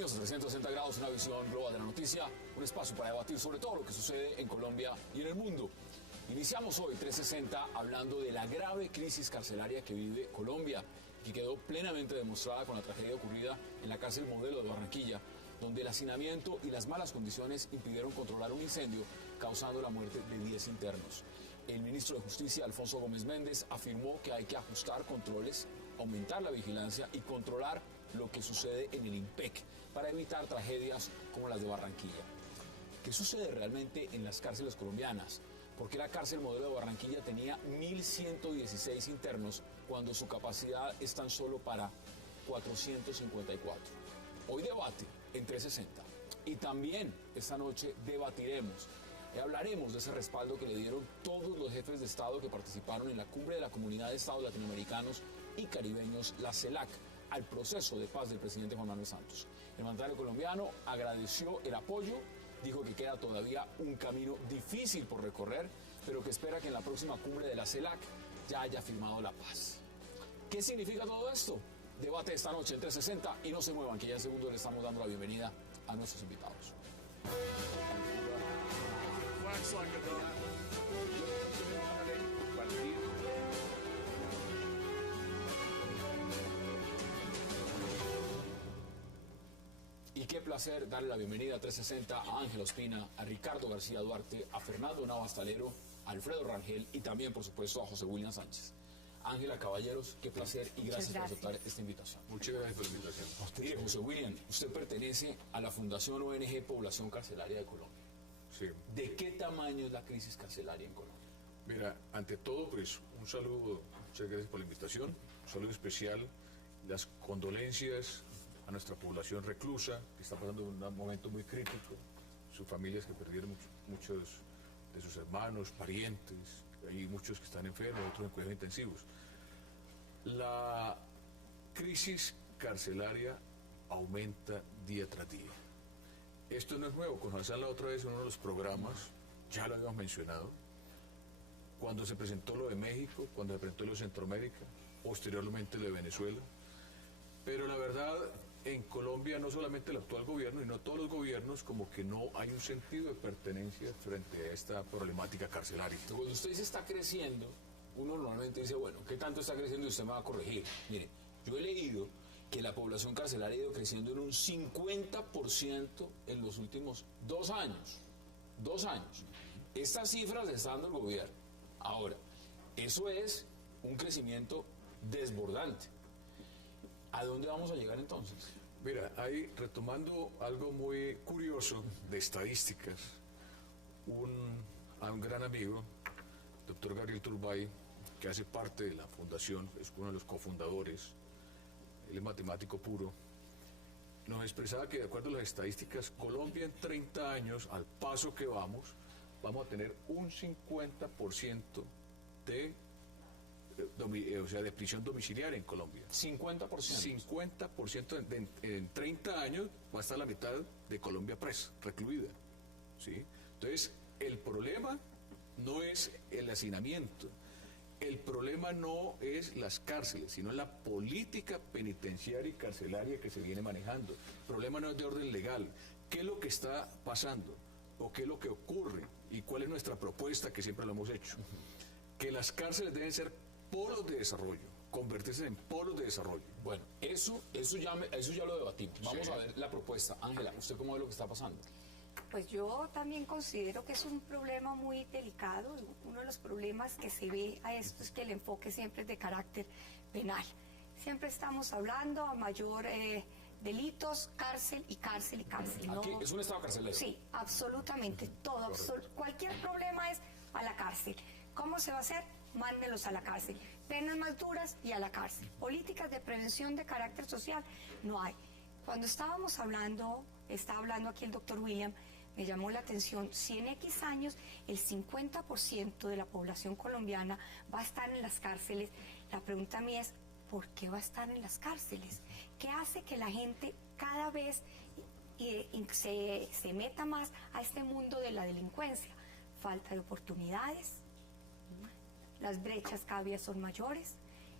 Bienvenidos a 360 grados, una visión global de la noticia, un espacio para debatir sobre todo lo que sucede en Colombia y en el mundo. Iniciamos hoy 360 hablando de la grave crisis carcelaria que vive Colombia, que quedó plenamente demostrada con la tragedia ocurrida en la cárcel Modelo de Barranquilla, donde el hacinamiento y las malas condiciones impidieron controlar un incendio, causando la muerte de 10 internos. El ministro de Justicia, Alfonso Gómez Méndez, afirmó que hay que ajustar controles, aumentar la vigilancia y controlar lo que sucede en el IMPEC para evitar tragedias como las de Barranquilla. ¿Qué sucede realmente en las cárceles colombianas? ¿Por qué la cárcel Modelo de Barranquilla tenía 1.116 internos cuando su capacidad es tan solo para 454? Hoy debate en 360. Y también esta noche debatiremos y hablaremos de ese respaldo que le dieron todos los jefes de Estado que participaron en la cumbre de la Comunidad de Estados Latinoamericanos y Caribeños, la CELAC, al proceso de paz del presidente Juan Manuel Santos. El mandatario colombiano agradeció el apoyo, dijo que queda todavía un camino difícil por recorrer, pero que espera que en la próxima cumbre de la CELAC ya haya firmado la paz. ¿Qué significa todo esto? Debate esta noche en 360 y no se muevan, que ya en segundo le estamos dando la bienvenida a nuestros invitados. Y qué placer darle la bienvenida a 360 a Ángela Ospina, a Ricardo García Duarte, a Fernando Navas Talero, a Alfredo Rangel y también, por supuesto, a José William Sánchez. Ángela, caballeros, qué placer y gracias por aceptar esta invitación. Muchas gracias por la invitación. Mire, José William, usted pertenece a la Fundación ONG Población Carcelaria de Colombia. Sí. ¿De qué tamaño es la crisis carcelaria en Colombia? Mira, ante todo, pues, un saludo, muchas gracias por la invitación, un saludo especial, las condolencias a nuestra población reclusa, que está pasando un momento muy crítico, sus familias que perdieron muchos de sus hermanos, parientes, hay muchos que están enfermos, otros en cuidados intensivos. La crisis carcelaria aumenta día tras día. Esto no es nuevo, con Hassan la otra vez en uno de los programas, ya lo habíamos mencionado, cuando se presentó lo de México, cuando se presentó lo de Centroamérica, posteriormente lo de Venezuela. Pero la verdad, en Colombia no solamente el actual gobierno, sino todos los gobiernos, como que no hay un sentido de pertenencia frente a esta problemática carcelaria. Cuando usted dice está creciendo, uno normalmente dice, bueno, ¿qué tanto está creciendo y usted me va a corregir? Mire, yo he leído que la población carcelaria ha ido creciendo en un 50% en los últimos 2 años. 2 años. Estas cifras las está dando el gobierno. Ahora, eso es un crecimiento desbordante. ¿A dónde vamos a llegar entonces? Mira, ahí retomando algo muy curioso de estadísticas, a un gran amigo, doctor Gabriel Turbay, que hace parte de la fundación, es uno de los cofundadores, él es matemático puro, nos expresaba que de acuerdo a las estadísticas, Colombia en 30 años, al paso que vamos a tener un 50% de prisión domiciliaria en Colombia. 50%. 50% en 30 años va a estar la mitad de Colombia presa, recluida. ¿Sí? Entonces, el problema no es el hacinamiento, el problema no es las cárceles, sino la política penitenciaria y carcelaria que se viene manejando. El problema no es de orden legal. ¿Qué es lo que está pasando? ¿O qué es lo que ocurre? ¿Y cuál es nuestra propuesta, que siempre lo hemos hecho? Que las cárceles deben ser polos de desarrollo, convertirse en polos de desarrollo. Bueno, eso ya lo debatimos. Vamos a ver la propuesta. Ángela, ¿usted cómo ve lo que está pasando? Pues yo también considero que es un problema muy delicado. Uno de los problemas que se ve a esto es que el enfoque siempre es de carácter penal. Siempre estamos hablando a mayor delitos, cárcel y cárcel y cárcel. ¿No? Aquí es un estado carcelero. Sí, absolutamente todo. Cualquier problema es a la cárcel. ¿Cómo se va a hacer? Mándenlos a la cárcel. Penas más duras y a la cárcel. Políticas de prevención de carácter social no hay. Cuando estaba hablando aquí el doctor William, me llamó la atención, si en X años el 50% de la población colombiana va a estar en las cárceles, la pregunta mía es, ¿por qué va a estar en las cárceles? ¿Qué hace que la gente cada vez se meta más a este mundo de la delincuencia? Falta de oportunidades, las brechas cada día son mayores,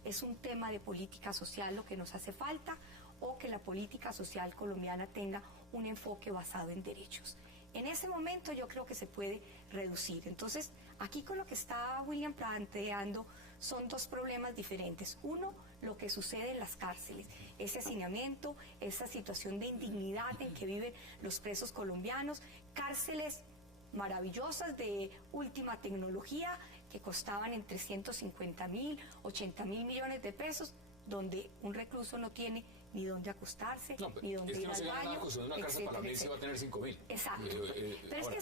es un tema de política social lo que nos hace falta, o que la política social colombiana tenga un enfoque basado en derechos. En ese momento yo creo que se puede reducir. Entonces, aquí con lo que está William planteando son dos problemas diferentes. Uno, lo que sucede en las cárceles, ese hacinamiento, esa situación de indignidad en que viven los presos colombianos, cárceles maravillosas de última tecnología que costaban entre 150.000, 80.000 millones de pesos, donde un recluso no tiene ni dónde acostarse, ni dónde ir al baño, una cárcel para va a tener 5.000. Exacto. Pero es que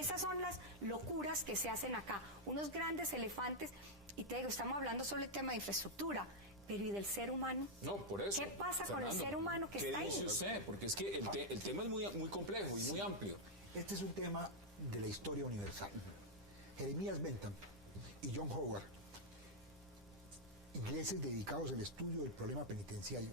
esas son las locuras que se hacen acá, unos grandes elefantes, y te digo, estamos hablando sobre el tema de infraestructura, pero ¿y del ser humano? No, por eso. ¿Qué pasa con el ser humano que está ahí? ¿Qué dice usted? Porque es que el tema es muy complejo y muy amplio. Este es un tema de la historia universal. Jeremías Bentham y John Howard, ingleses dedicados al estudio del problema penitenciario,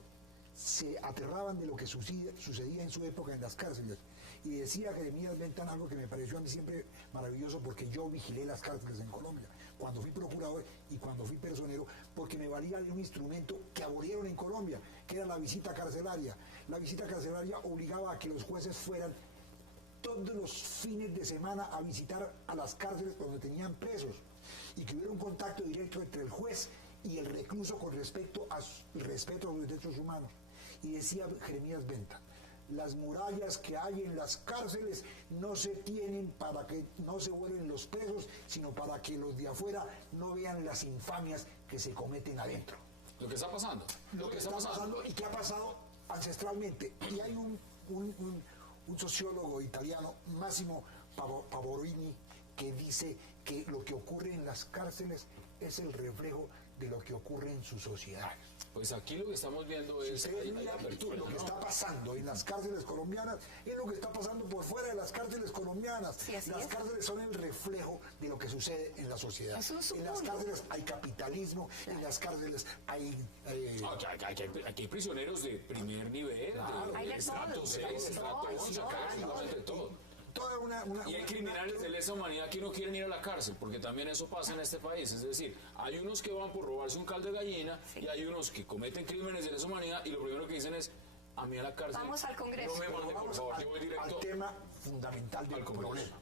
se aterraban de lo que sucedía en su época en las cárceles. Y decía Jeremías Bentham algo que me pareció a mí siempre maravilloso, porque yo vigilé las cárceles en Colombia, cuando fui procurador y cuando fui personero, porque me valía de un instrumento que abolieron en Colombia, que era la visita carcelaria. La visita carcelaria obligaba a que los jueces fueran todos los fines de semana a visitar a las cárceles donde tenían presos, y que hubiera un contacto directo entre el juez y el recluso con respecto a los derechos humanos. Y decía Jeremías Bentham, las murallas que hay en las cárceles no se tienen para que no se vuelven los presos, sino para que los de afuera no vean las infamias que se cometen adentro. Lo que está pasando. Lo que está pasando y que ha pasado ancestralmente. Y hay un sociólogo italiano, Massimo Pavorini, que dice que lo que ocurre en las cárceles es el reflejo de lo que ocurre en su sociedad. Pues aquí lo que estamos viendo es la apertura. Lo que está pasando en las cárceles colombianas es lo que está pasando por fuera de las cárceles colombianas. Sí, las cárceles son el reflejo de lo que sucede en la sociedad. En las cárceles hay capitalismo, en las cárceles hay... Aquí hay prisioneros de primer nivel, de estrato 6, estrato 11, de todo. Y hay criminales de lesa humanidad que no quieren ir a la cárcel, porque también eso pasa en este país. Es decir, hay unos que van por robarse un caldo de gallina, y hay unos que cometen crímenes de lesa humanidad y lo primero que dicen es: a mí a la cárcel. Vamos al Congreso. No me mande, por favor, yo voy directo al tema fundamental del problema.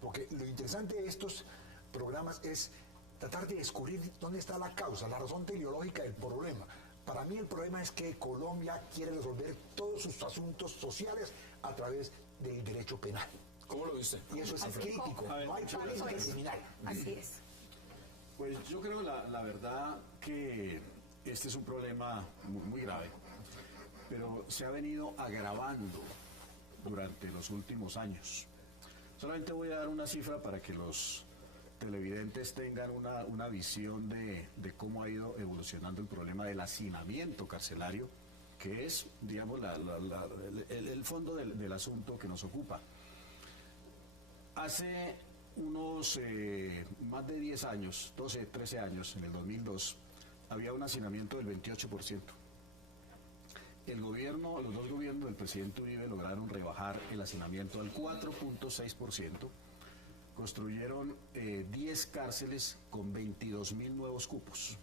Porque lo interesante de estos programas es tratar de descubrir dónde está la causa, la razón teleológica del problema. Para mí el problema es que Colombia quiere resolver todos sus asuntos sociales a través del derecho penal. ¿Cómo lo viste? Y eso es crítico. No hay política criminal. Así es. Pues yo creo la verdad que este es un problema muy grave, pero se ha venido agravando durante los últimos años. Solamente voy a dar una cifra para que los televidentes tengan una visión de cómo ha ido evolucionando el problema del hacinamiento carcelario, que es, digamos, el fondo del asunto que nos ocupa. Hace unos más de 10 años, 12, 13 años, en el 2002, había un hacinamiento del 28%. Los dos gobiernos del presidente Uribe lograron rebajar el hacinamiento al 4.6%. Construyeron 10 cárceles con 22.000 nuevos cupos.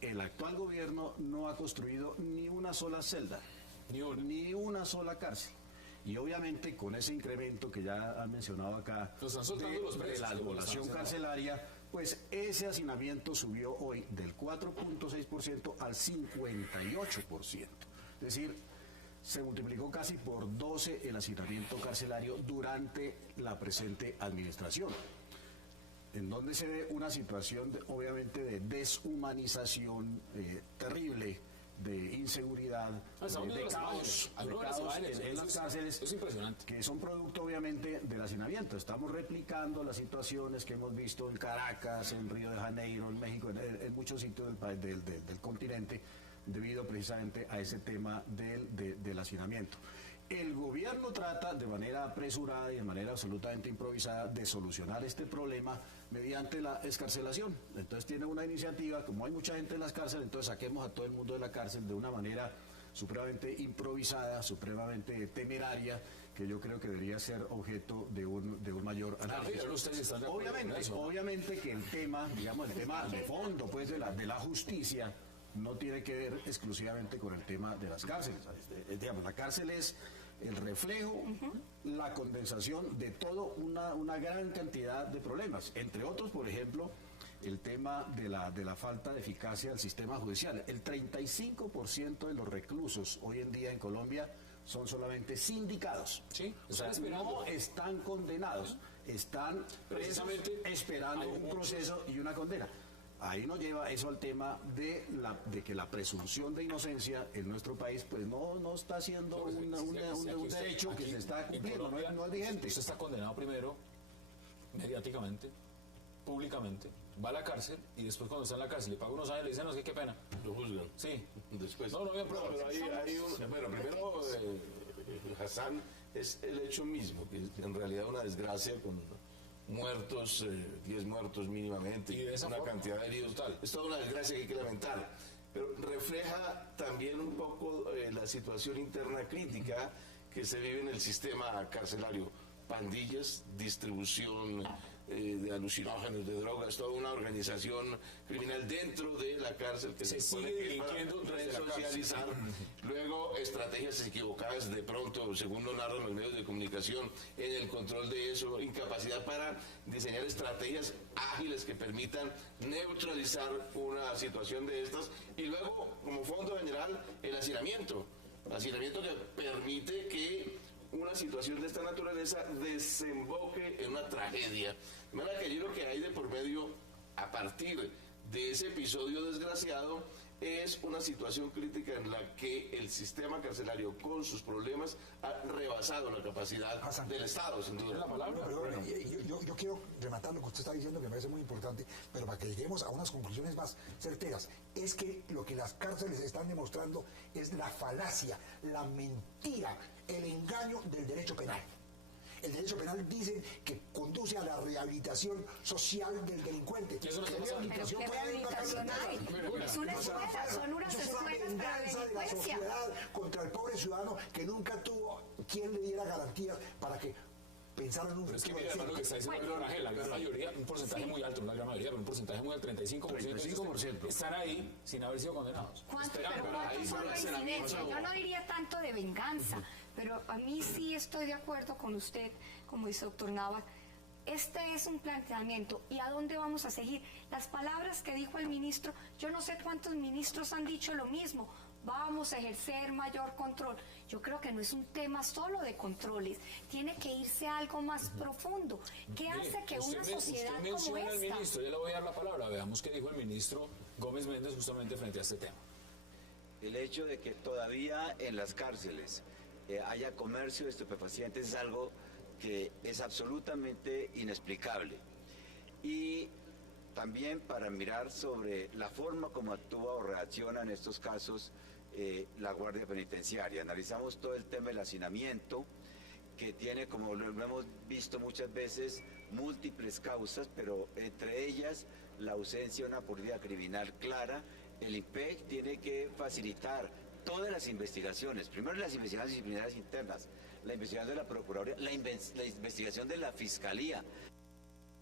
El actual gobierno no ha construido ni una sola celda, ni una sola cárcel. Y obviamente con ese incremento que ya han mencionado acá de la población carcelaria, pues ese hacinamiento subió hoy del 4.6% al 58%. Es decir, se multiplicó casi por 12 el hacinamiento carcelario durante la presente administración, en donde se ve una situación obviamente de deshumanización terrible, de inseguridad, de caos en las cárceles, es impresionante, que son producto obviamente del hacinamiento. Estamos replicando las situaciones que hemos visto en Caracas, en Río de Janeiro, en México, en muchos sitios del continente, debido precisamente a ese tema del hacinamiento. El gobierno trata de manera apresurada y de manera absolutamente improvisada de solucionar este problema mediante la excarcelación. Entonces tiene una iniciativa, como hay mucha gente en las cárceles, entonces saquemos a todo el mundo de la cárcel de una manera supremamente improvisada, supremamente temeraria, que yo creo que debería ser objeto de un mayor análisis. Obviamente que el tema, digamos, el tema de fondo pues de la justicia, no tiene que ver exclusivamente con el tema de las cárceles. Digamos, la cárcel es el reflejo, la condensación de toda una gran cantidad de problemas. Entre otros, por ejemplo, el tema de la falta de eficacia del sistema judicial. El 35% de los reclusos hoy en día en Colombia son solamente sindicados. Sí, o sea, no están condenados, están precisamente esperando un proceso y una condena. Ahí nos lleva eso al tema de que la presunción de inocencia en nuestro país pues no está siendo un derecho que se está cumpliendo, no es vigente. Usted está condenado primero, mediáticamente, públicamente, va a la cárcel y después cuando está en la cárcel le paga unos años y le dicen, no, ¿qué pena? Lo juzgan. Sí. Después. No había pruebas. Pero hay bueno, primero, Hassan, es el hecho mismo, que es en realidad una desgracia con muertos, 10 muertos mínimamente, y de esa una forma, cantidad de heridos. total. Es toda una desgracia que hay que lamentar. Pero refleja también un poco la situación interna crítica que se vive en el sistema carcelario. Pandillas, distribución de alucinógenos, de drogas, toda una organización criminal dentro de la cárcel que se supone sigue que es para delinquiendo desde la resocializar. Luego, estrategias equivocadas de pronto, según lo narran los medios de comunicación, en el control de eso, incapacidad para diseñar estrategias ágiles que permitan neutralizar una situación de estas. Y luego, como fondo general, el hacinamiento que permite que una situación de esta naturaleza desemboque en una tragedia. De manera que yo creo que hay de por medio, a partir de ese episodio desgraciado, es una situación crítica en la que el sistema carcelario, con sus problemas, ha rebasado la capacidad del Estado, sin duda. Yo quiero rematar lo que usted está diciendo, que me parece muy importante, pero para que lleguemos a unas conclusiones más certeras. Es que lo que las cárceles están demostrando es la falacia, la mentira, el engaño del derecho penal. El derecho penal dice que conduce a la rehabilitación social del delincuente. ¿Qué rehabilitación hay? Es una escuela, son unas escuelas para la delincuencia de la sociedad contra el pobre ciudadano que nunca tuvo quien le diera garantías para que pensaran en un futuro. Pero es que mira, decente. lo que está diciendo Rangel, la gran mayoría, un porcentaje muy alto, no la gran mayoría, pero un porcentaje muy alto, 35%, están ahí sin haber sido condenados. ¿Cuántos son reincidencia? Yo no diría tanto de venganza, pero a mí sí estoy de acuerdo con usted, como dice el doctor Nava. Este es un planteamiento. ¿Y a dónde vamos a seguir? Las palabras que dijo el ministro, yo no sé cuántos ministros han dicho lo mismo. Vamos a ejercer mayor control. Yo creo que no es un tema solo de controles, tiene que irse a algo más profundo. ¿Qué hace que una sociedad usted como menciona al esta? ministro, ya le voy a dar la palabra, veamos qué dijo el ministro Gómez Méndez justamente frente a este tema. El hecho de que todavía en las cárceles haya comercio de estupefacientes es algo que es absolutamente inexplicable. Y también para mirar sobre la forma como actúa o reacciona en estos casos la Guardia Penitenciaria. Analizamos todo el tema del hacinamiento, que tiene, como lo hemos visto muchas veces, múltiples causas, pero entre ellas la ausencia de una política criminal clara. El IMPEC tiene que facilitar todas las investigaciones, primero las investigaciones disciplinarias internas, la investigación de la Procuraduría, la investigación de la Fiscalía.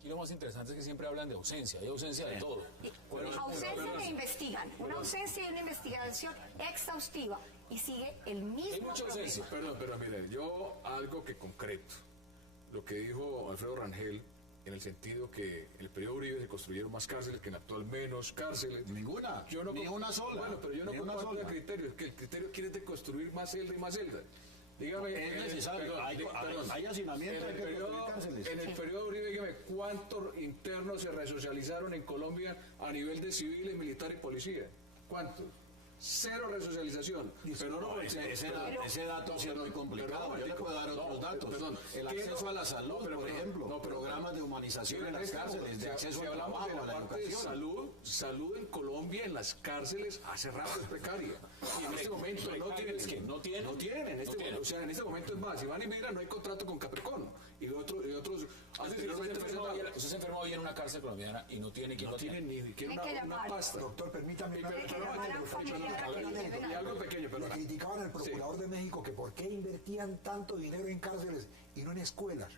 Y lo más interesante es que siempre hablan de ausencia, hay ausencia de todo. Ausencia de investigan, una ausencia y una investigación exhaustiva, y sigue el mismo Hay mucha problema. ausencia. Pero mire, yo algo que concreto, lo que dijo Alfredo Rangel, en el sentido que en el periodo Uribe se construyeron más cárceles que en el actual menos cárceles. Ninguna, ni una sola. Bueno, pero yo no comparto el criterio, es que el criterio quiere de construir más celda y más celda. Dígame, Es necesario, hay hacinamiento, hay que construir cárceles. En el periodo Uribe, dígame, ¿cuántos internos se resocializaron en Colombia a nivel de civiles, militar y policía? ¿Cuántos? Cero resocialización. Pero no, ese dato sí es muy complicado. Yo le puedo dar otros datos. El acceso a la salud, por ejemplo, programas de humanización en las cárceles, de acceso al trabajo, a la educación. Salud en Colombia, en las cárceles, hace rato es precaria. Y en este momento no tienen. O sea, en este momento es más. Si van y miran, no hay contrato con Capricorn. Y otros anteriormente Usted se enfermó hoy en una cárcel colombiana y no tiene quien no tienen ni siquiera una pasta. Doctor, permítame. Y algo pequeño, pero le criticaban al procurador de México que por qué invertían tanto dinero en cárceles y no en escuelas.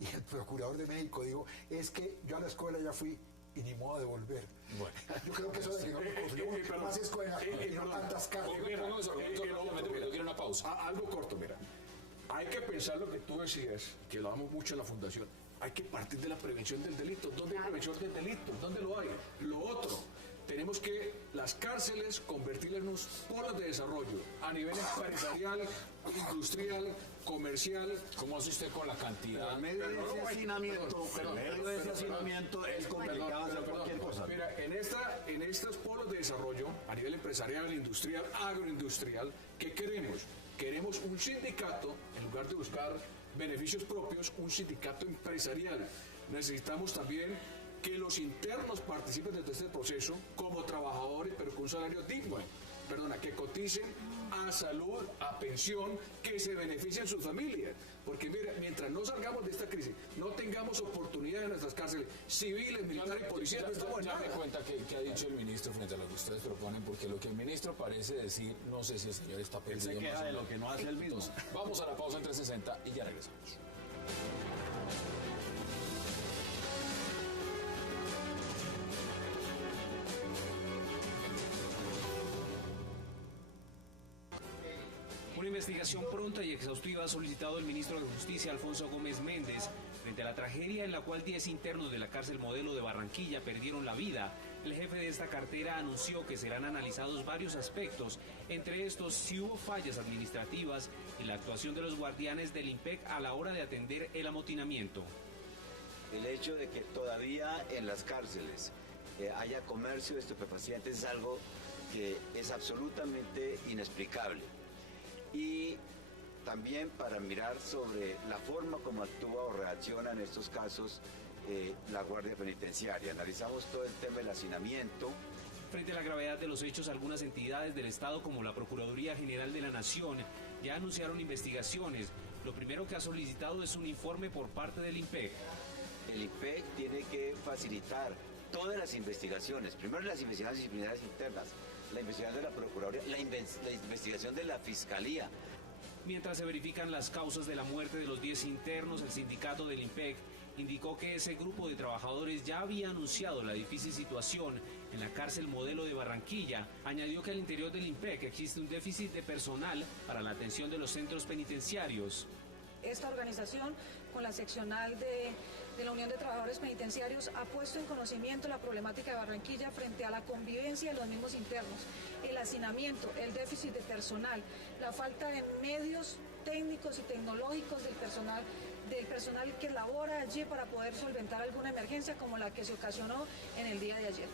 Y el procurador de México dijo, es que yo a la escuela ya fui y ni modo de volver. Bueno. Yo creo que eso de que no lo construyamos más escuelas y no tantas casas. Yo quiero una pausa. Algo corto, mira. Hay que pensar lo que tú decías, que lo damos mucho en la fundación. Hay que partir de la prevención del delito. ¿Dónde hay prevención del delito? ¿Dónde lo hay? Lo otro, tenemos que las cárceles convertirlas en unos polos de desarrollo a nivel empresarial, industrial, comercial. ¿Cómo hace usted con la cantidad? En medio de ese hacinamiento, es complicado hacer cualquier cosa. Mira, en estos polos de desarrollo a nivel empresarial, industrial, agroindustrial, ¿qué queremos? Queremos un sindicato, en lugar de buscar beneficios propios, un sindicato empresarial. Necesitamos también que los internos participen de este proceso como trabajadores, pero con un salario digno. Que coticen a salud, a pensión, que se beneficien sus familias. Porque mira, mientras no salgamos de esta crisis, no tengamos oportunidades en nuestras cárceles civiles, militares y policiales, no estamos en ya me nada. cuenta que ha dicho el ministro frente a lo que ustedes proponen, porque lo que el ministro parece decir, no sé si el señor está Él perdido. se queja de lo que no hace él mismo. Entonces, vamos a la pausa en 360 y ya regresamos. Una investigación pronta y exhaustiva ha solicitado el ministro de Justicia, Alfonso Gómez Méndez, frente a la tragedia en la cual 10 internos de la cárcel Modelo de Barranquilla perdieron la vida. El jefe de esta cartera anunció que serán analizados varios aspectos, entre estos si hubo fallas administrativas y la actuación de los guardianes del IMPEC a la hora de atender el amotinamiento. El hecho de que todavía en las cárceles haya comercio de estupefacientes es algo que es absolutamente inexplicable. Y también para mirar sobre la forma como actúa o reacciona en estos casos la Guardia Penitenciaria. Analizamos todo el tema del hacinamiento. Frente a la gravedad de los hechos, algunas entidades del Estado, como la Procuraduría General de la Nación, ya anunciaron investigaciones. Lo primero que ha solicitado es un informe por parte del IMPEC. El IMPEC tiene que facilitar todas las investigaciones. Primero las investigaciones disciplinarias internas, la investigación de la Procuraduría, la investigación de la Fiscalía. Mientras se verifican las causas de la muerte de los 10 internos, el sindicato del IMPEC indicó que ese grupo de trabajadores ya había anunciado la difícil situación en la cárcel Modelo de Barranquilla. Añadió que al interior del IMPEC existe un déficit de personal para la atención de los centros penitenciarios. Esta organización, con la seccional de la Unión de Trabajadores Penitenciarios, ha puesto en conocimiento la problemática de Barranquilla frente a la convivencia de los mismos internos, el hacinamiento, el déficit de personal, la falta de medios técnicos y tecnológicos del personal que labora allí para poder solventar alguna emergencia como la que se ocasionó en el día de ayer.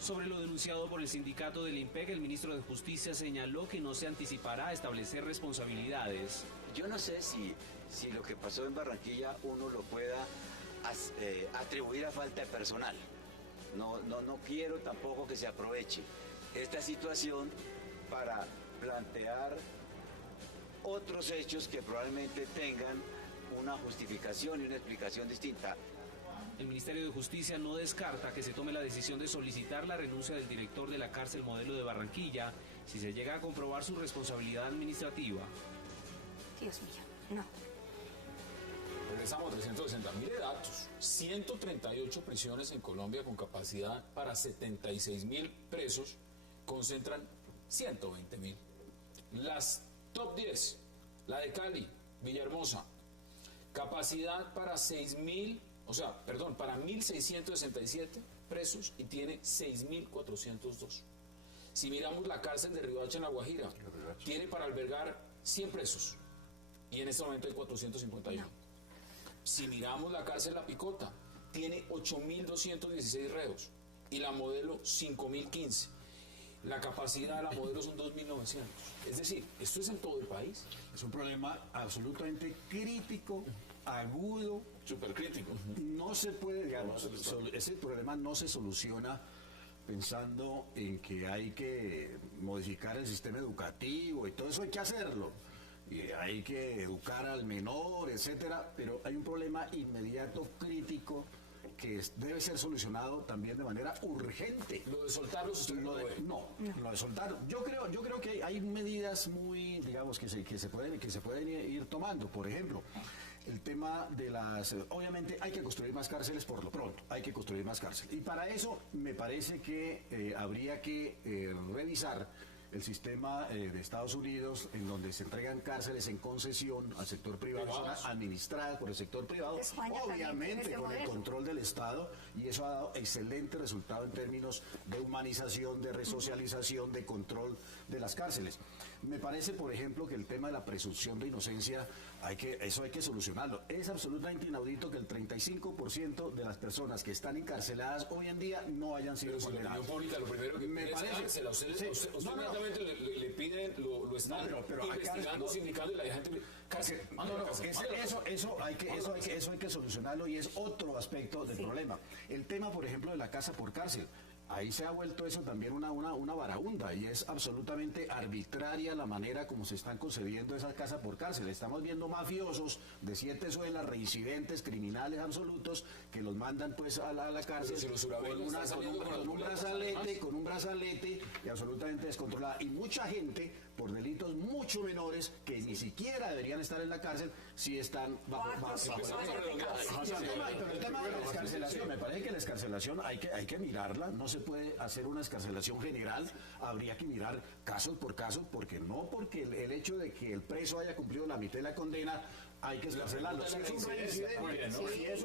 Sobre lo denunciado por el sindicato del IMPEC, el ministro de Justicia señaló que no se anticipará a establecer responsabilidades. Yo no sé si lo que pasó en Barranquilla uno lo pueda atribuir a falta de personal. No quiero tampoco que se aproveche esta situación para plantear otros hechos que probablemente tengan una justificación y una explicación distinta. El Ministerio de Justicia no descarta que se tome la decisión de solicitar la renuncia del director de la cárcel Modelo de Barranquilla si se llega a comprobar su responsabilidad administrativa. Dios mío, no. Regresamos a 360. Mire datos. 138 prisiones en Colombia con capacidad para 76.000 presos concentran 120.000. Las top 10, la de Cali, Villahermosa, capacidad para 1.667 presos y tiene 6.402. Si miramos la cárcel de Riohacha en La Guajira, tiene para albergar 100 presos y en este momento hay 451. Si miramos la cárcel La Picota, tiene 8.216 reos y la Modelo 5.015. La capacidad de la Modelo son 2.900. Es decir, esto es en todo el país. Es un problema absolutamente crítico, agudo, Supercrítico. no se puede, digamos, ese problema no se soluciona pensando en que hay que modificar el sistema educativo y todo eso hay que hacerlo, y hay que educar al menor, etcétera, pero hay un problema inmediato, crítico, que debe ser solucionado también de manera urgente. Lo de soltarlos usted no lo ve. No, lo de soltar. Yo creo que hay medidas muy, digamos, que se pueden ir tomando. Por ejemplo, el tema de las... Obviamente hay que construir más cárceles por lo pronto, hay que construir más cárceles. Y para eso me parece que habría que revisar el sistema de Estados Unidos, en donde se entregan cárceles en concesión al sector privado, administradas por el sector privado, obviamente con el control del Estado, y eso ha dado excelente resultado en términos de humanización, de resocialización, de control de las cárceles. Me parece, por ejemplo, que el tema de la presunción de inocencia, eso hay que solucionarlo. Es absolutamente inaudito que el 35% de las personas que están encarceladas hoy en día no hayan sido condenadas. La opinión pública lo primero que me parece, usted inmediatamente le piden, lo están investigando, sindicando, y la gente cárcel. Eso hay que solucionarlo, y es otro aspecto del problema. El tema, por ejemplo, de la casa por cárcel. Ahí se ha vuelto eso también una varaunda, y es absolutamente arbitraria la manera como se están concebiendo esas casas por cárcel. Estamos viendo mafiosos de 7 suelas, reincidentes, criminales absolutos, que los mandan pues a la cárcel con un brazalete y absolutamente descontrolada. Y mucha gente, por delitos mucho menores, que ni siquiera deberían estar en la cárcel, sí están bajo Pero el tema de la excarcelación, me parece que la excarcelación hay que mirarla, no se puede hacer una excarcelación general, habría que mirar caso por caso, porque el hecho de que el preso haya cumplido la mitad de la condena, hay que excarcelarlo. Si es un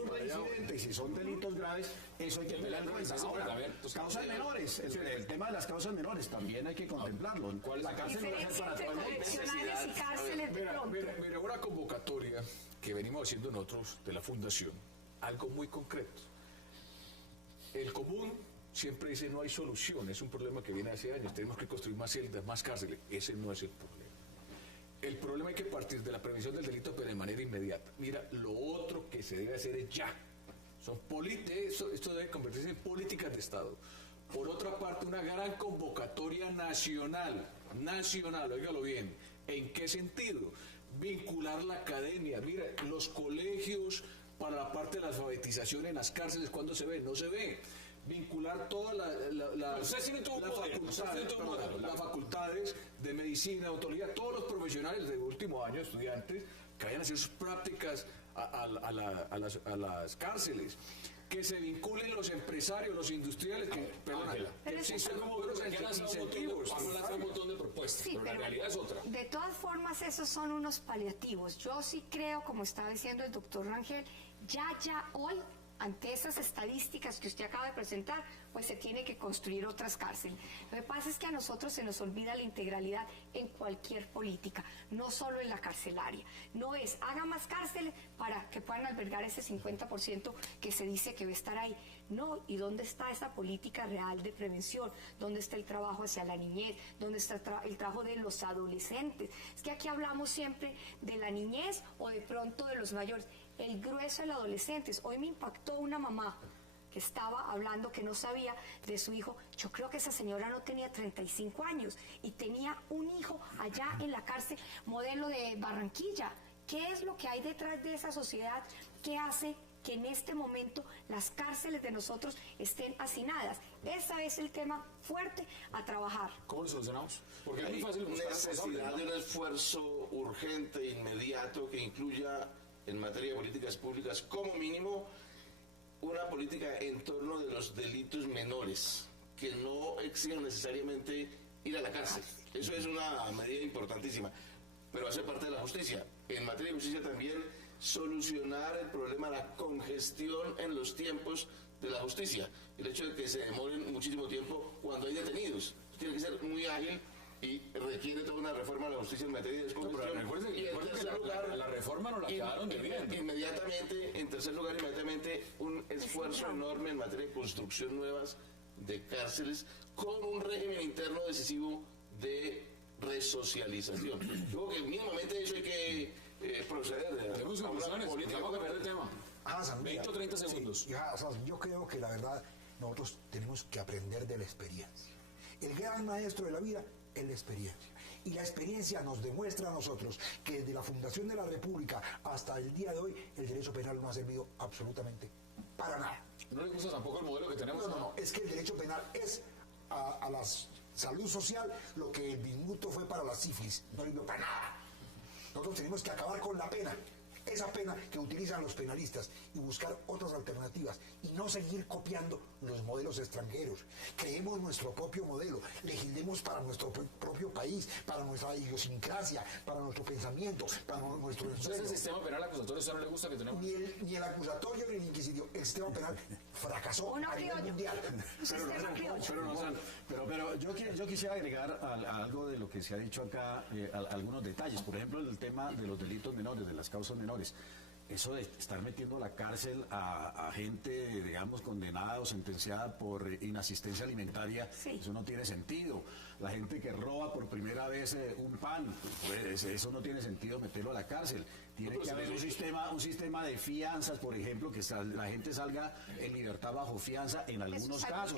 reincidente, y si son delitos graves, eso hay que tener en cuenta. Ahora, causas menores, el tema de las causas menores también hay que contemplarlo. La cárcel no es para todas las correccionales y cárceles de pronto. Mira, una convocatoria que venimos haciendo nosotros de la Fundación, algo muy concreto. El común siempre dice no hay solución, es un problema que viene hace años, tenemos que construir más celdas, más cárceles. Ese no es el problema. El problema hay que partir de la prevención del delito, pero de manera inmediata. Mira, lo otro que se debe hacer es ya. Esto debe convertirse en políticas de Estado. Por otra parte, una gran convocatoria nacional, óigalo bien. ¿En qué sentido? Vincular la academia. Mira, los colegios para la parte de la alfabetización en las cárceles, ¿cuándo se ve? No se ve. Vincular todas las facultades de medicina, odontología, todos los profesionales de último año, estudiantes, que vayan a hacer sus prácticas a las cárceles. Que se vinculen los empresarios, los industriales, que existen como unos incentivos. Un montón de propuestas, sí, pero la realidad es otra. De todas formas, esos son unos paliativos. Yo sí creo, como estaba diciendo el doctor Rangel, ya hoy, ante esas estadísticas que usted acaba de presentar, pues se tiene que construir otras cárceles. Lo que pasa es que a nosotros se nos olvida la integralidad en cualquier política, no solo en la carcelaria. No es, haga más cárceles para que puedan albergar ese 50% que se dice que va a estar ahí. No, ¿y dónde está esa política real de prevención? ¿Dónde está el trabajo hacia la niñez? ¿Dónde está el trabajo de los adolescentes? Es que aquí hablamos siempre de la niñez o de pronto de los mayores. El grueso de los adolescentes. Hoy me impactó una mamá que estaba hablando que no sabía de su hijo. Yo creo que esa señora no tenía 35 años y tenía un hijo allá en la cárcel, modelo de Barranquilla. ¿Qué es lo que hay detrás de esa sociedad que hace que en este momento las cárceles de nosotros estén hacinadas? Ese es el tema fuerte a trabajar. ¿Cómo lo solucionamos? Porque es hay muy fácil buscar necesidad de un esfuerzo urgente, inmediato, que incluya en materia de políticas públicas, como mínimo, una política en torno de los delitos menores, que no exigen necesariamente ir a la cárcel. Eso es una medida importantísima, pero hace parte de la justicia. En materia de justicia también solucionar el problema de la congestión en los tiempos de la justicia. El hecho de que se demoren muchísimo tiempo cuando hay detenidos. Tiene que ser muy ágil y requiere toda una reforma de la justicia en materia de descongestión. Pero recuerden que la reforma no la quedaron debiendo. Inmediatamente, en tercer lugar, un esfuerzo enorme en materia de construcción nuevas de cárceles con un régimen interno decisivo de resocialización. Yo creo que mínimamente eso hay que proceder. Tenemos conclusiones, tenemos que cambiar de tema. Hassan, 20 o 30 segundos. Sí, yo creo que la verdad nosotros tenemos que aprender de la experiencia. El gran maestro de la vida es la experiencia. Y la experiencia nos demuestra a nosotros que desde la fundación de la República hasta el día de hoy el derecho penal no ha servido absolutamente para nada. ¿No le gusta tampoco el modelo que tenemos? No, es que el derecho penal es a la salud social lo que el bismuto fue para la sífilis. No sirvió para nada. Nosotros tenemos que acabar con la pena. esa pena que utilizan los penalistas y buscar otras alternativas y no seguir copiando los modelos extranjeros. Creemos nuestro propio modelo, legislemos para nuestro propio país, para nuestra idiosincrasia, para nuestro pensamiento, para nuestro Entonces, el sistema penal acusatorio, ¿a usted no le gusta que tenemos? Ni el acusatorio ni el inquisitorio. El sistema penal fracasó a nivel mundial. Pero yo quisiera agregar a algo de lo que se ha dicho acá, algunos detalles. Por ejemplo, el tema de los delitos menores, de las causas menores. Eso de estar metiendo a la cárcel a gente, digamos, condenada o sentenciada por inasistencia alimentaria, eso no tiene sentido. La gente que roba por primera vez un pan, pues, eso no tiene sentido meterlo a la cárcel. Tiene que haber un sistema de fianzas, por ejemplo, que la gente salga en libertad bajo fianza en algunos casos.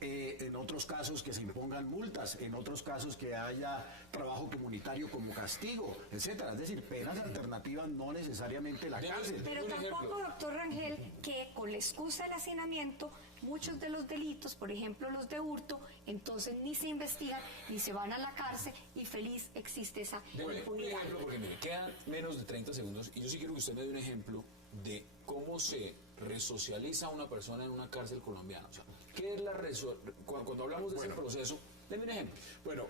En otros casos que se impongan multas, en otros casos que haya trabajo comunitario como castigo, etcétera. Es decir, penas alternativas, no necesariamente la cárcel. Pero tampoco, doctor Rangel, que con la excusa del hacinamiento, muchos de los delitos, por ejemplo los de hurto, entonces ni se investigan, ni se van a la cárcel y feliz existe esa impunidad. Un ejemplo, porque mire, quedan menos de 30 segundos y yo sí quiero que usted me dé un ejemplo de cómo se resocializa a una persona en una cárcel colombiana. O sea, ¿qué es la cuando hablamos de ese proceso? Deme un ejemplo. Bueno,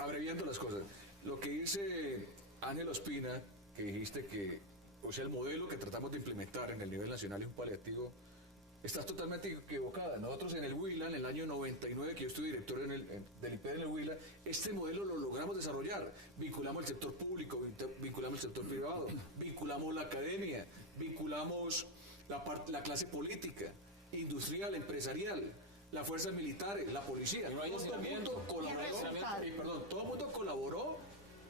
abreviando las cosas, lo que dice Ángel Ospina, que dijiste que, o sea, el modelo que tratamos de implementar en el nivel nacional es un paliativo, estás totalmente equivocada. Nosotros en el Huila, en el año 99, que yo estuve director del IPED en el Huila, este modelo lo logramos desarrollar. Vinculamos el sector público, vinculamos el sector privado, vinculamos la academia, vinculamos la clase política, industrial, empresarial, las fuerzas militares, la policía. No hay todo el mundo colaboró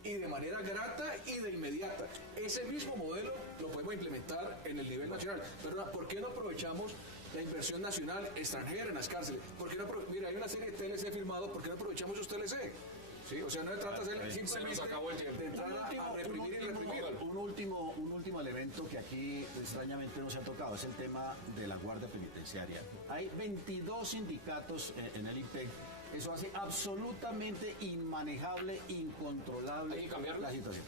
y de manera grata y de inmediata. Ese mismo modelo lo podemos implementar en el nivel nacional. Pero ¿por qué no aprovechamos la inversión nacional extranjera en las cárceles? Mira, hay una serie de TLC firmados, ¿por qué no aprovechamos esos TLC? ¿Sí? O sea, no se trata de simplemente de entrar a reprimir y reprimir. Un último elemento que aquí extrañamente no se ha tocado es el tema de la Guardia Penitenciaria. Hay 22 sindicatos en el IPEC. Eso hace absolutamente inmanejable, incontrolable la situación.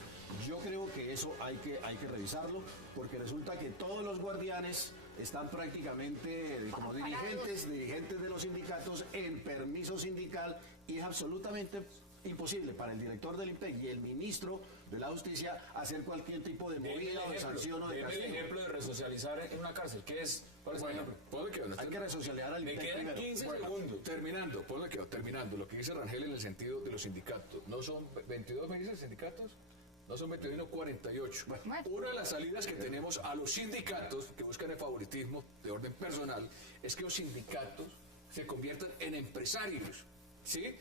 Yo creo que eso hay que revisarlo, porque resulta que todos los guardianes están prácticamente como dirigentes de los sindicatos en permiso sindical, y es absolutamente imposible para el director del IMPEC y el ministro de la Justicia hacer cualquier tipo de movida o de sanción o de castigo. El ejemplo de resocializar en una cárcel, ¿qué es? ¿Cuál es el ejemplo? Hay que resocializar al IMPEC primero. 15 segundos. Terminando, lo que dice Rangel en el sentido de los sindicatos. ¿No son 22 ministros de sindicatos? No son 22, sino 48. Una de las salidas que tenemos a los sindicatos que buscan el favoritismo de orden personal es que los sindicatos se conviertan en empresarios. ¿Sí?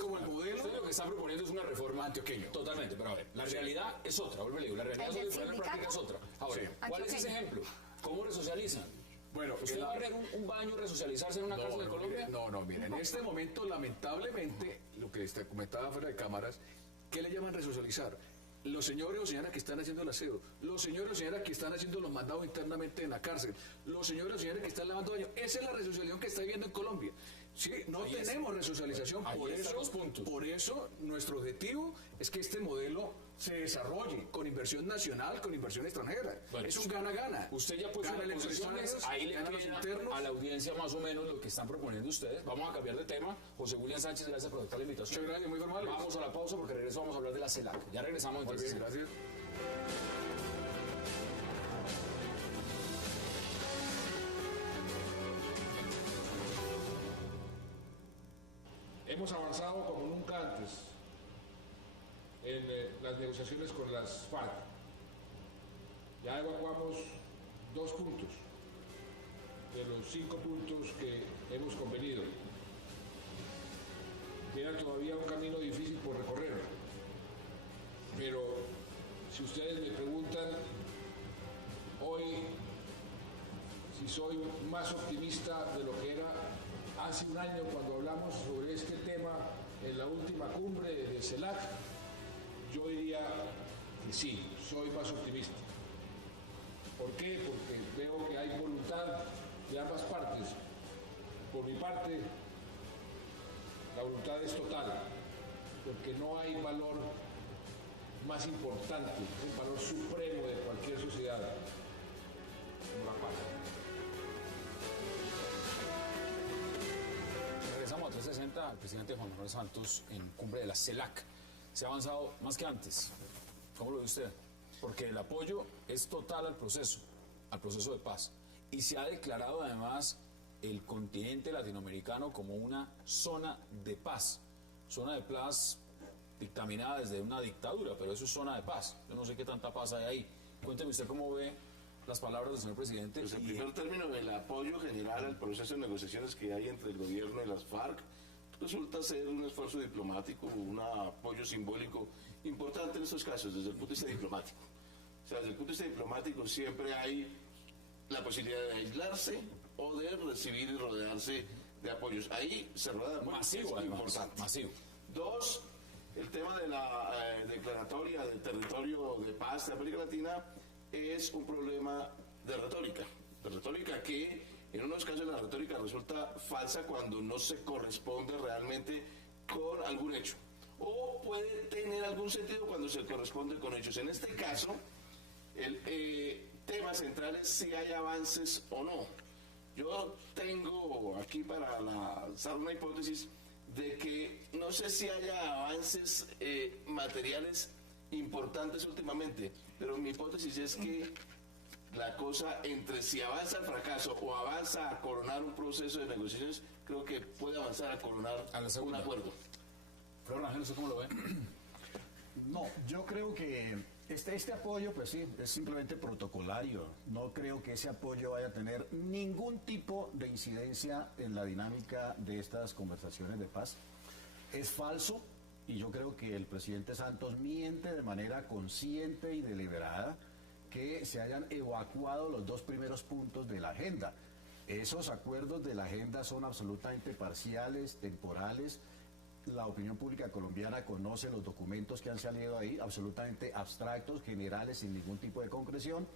Como el modelo, usted lo que está proponiendo es una reforma antioqueño. Totalmente, pero a ver, la realidad es otra, vuelvo a decir, la realidad en la práctica es otra. Ahora, ¿cuál es ese ejemplo? ¿Cómo resocializan? Bueno, ¿usted va a abrir un baño y resocializarse en una cárcel de Colombia? Mire, en este momento, lamentablemente, lo que comentaba fuera de cámaras, ¿qué le llaman resocializar? Los señores o señoras que están haciendo el aseo, los señores o señoras que están haciendo los mandados internamente en la cárcel, los señores o señoras que están lavando baños. Esa es la resocialización que está viviendo en Colombia. Sí, no tenemos resocialización, por eso nuestro objetivo es que este modelo se desarrolle con inversión nacional, con inversión extranjera. Bueno, es un gana-gana. Usted ya puso las posiciones, ahí le queda a la audiencia más o menos lo que están proponiendo ustedes. Vamos a cambiar de tema. José William Sánchez, gracias por aceptar la invitación. Muchas gracias, muy formal. Vamos a la pausa porque regreso, vamos a hablar de la CELAC. Ya regresamos entonces. Muy bien, gracias. Hemos avanzado como nunca antes en las negociaciones con las FARC. Ya evacuamos 2 puntos de los 5 puntos que hemos convenido. Queda todavía un camino difícil por recorrer, pero si ustedes me preguntan hoy si soy más optimista de lo que era hace un año cuando hablamos sobre este tema en la última cumbre de CELAC, yo diría que sí, soy más optimista. ¿Por qué? Porque veo que hay voluntad de ambas partes. Por mi parte, la voluntad es total, porque no hay valor más importante, el valor supremo de cualquier sociedad, como la paz. Regresamos a 360 al presidente Juan Manuel Santos en cumbre de la CELAC. Se ha avanzado más que antes. ¿Cómo lo ve usted? Porque el apoyo es total al proceso de paz. Y se ha declarado además el continente latinoamericano como una zona de paz dictaminada desde una dictadura, pero eso es zona de paz. Yo no sé qué tanta paz hay ahí. Cuénteme usted cómo ve las palabras del señor presidente. Pues en primer término, el apoyo general al proceso de negociaciones que hay entre el gobierno y las FARC resulta ser un esfuerzo diplomático, un apoyo simbólico importante en estos casos desde el punto de vista diplomático. O sea, desde el punto de vista diplomático siempre hay la posibilidad de aislarse o de recibir y rodearse de apoyos. Ahí se rueda de apoyos, masivo, es además, importante. masivo. Dos, el tema de la declaratoria del territorio de paz de América Latina es un problema de retórica que en unos casos la retórica resulta falsa cuando no se corresponde realmente con algún hecho, o puede tener algún sentido cuando se corresponde con hechos. En este caso, el tema central es si hay avances o no. Yo tengo aquí para lanzar una hipótesis de que no sé si haya avances materiales importantes últimamente, pero mi hipótesis es que la cosa entre si avanza el fracaso o avanza a coronar un proceso de negociaciones, creo que puede avanzar a coronar un acuerdo. Flor Ángel, ¿usted cómo lo ve? No, yo creo que este apoyo, pues sí, es simplemente protocolario. No creo que ese apoyo vaya a tener ningún tipo de incidencia en la dinámica de estas conversaciones de paz. Es falso, y yo creo que el presidente Santos miente de manera consciente y deliberada que se hayan evacuado los dos primeros puntos de la agenda. Esos acuerdos de la agenda son absolutamente parciales, temporales. La opinión pública colombiana conoce los documentos que han salido ahí, absolutamente abstractos, generales, sin ningún tipo de concreción.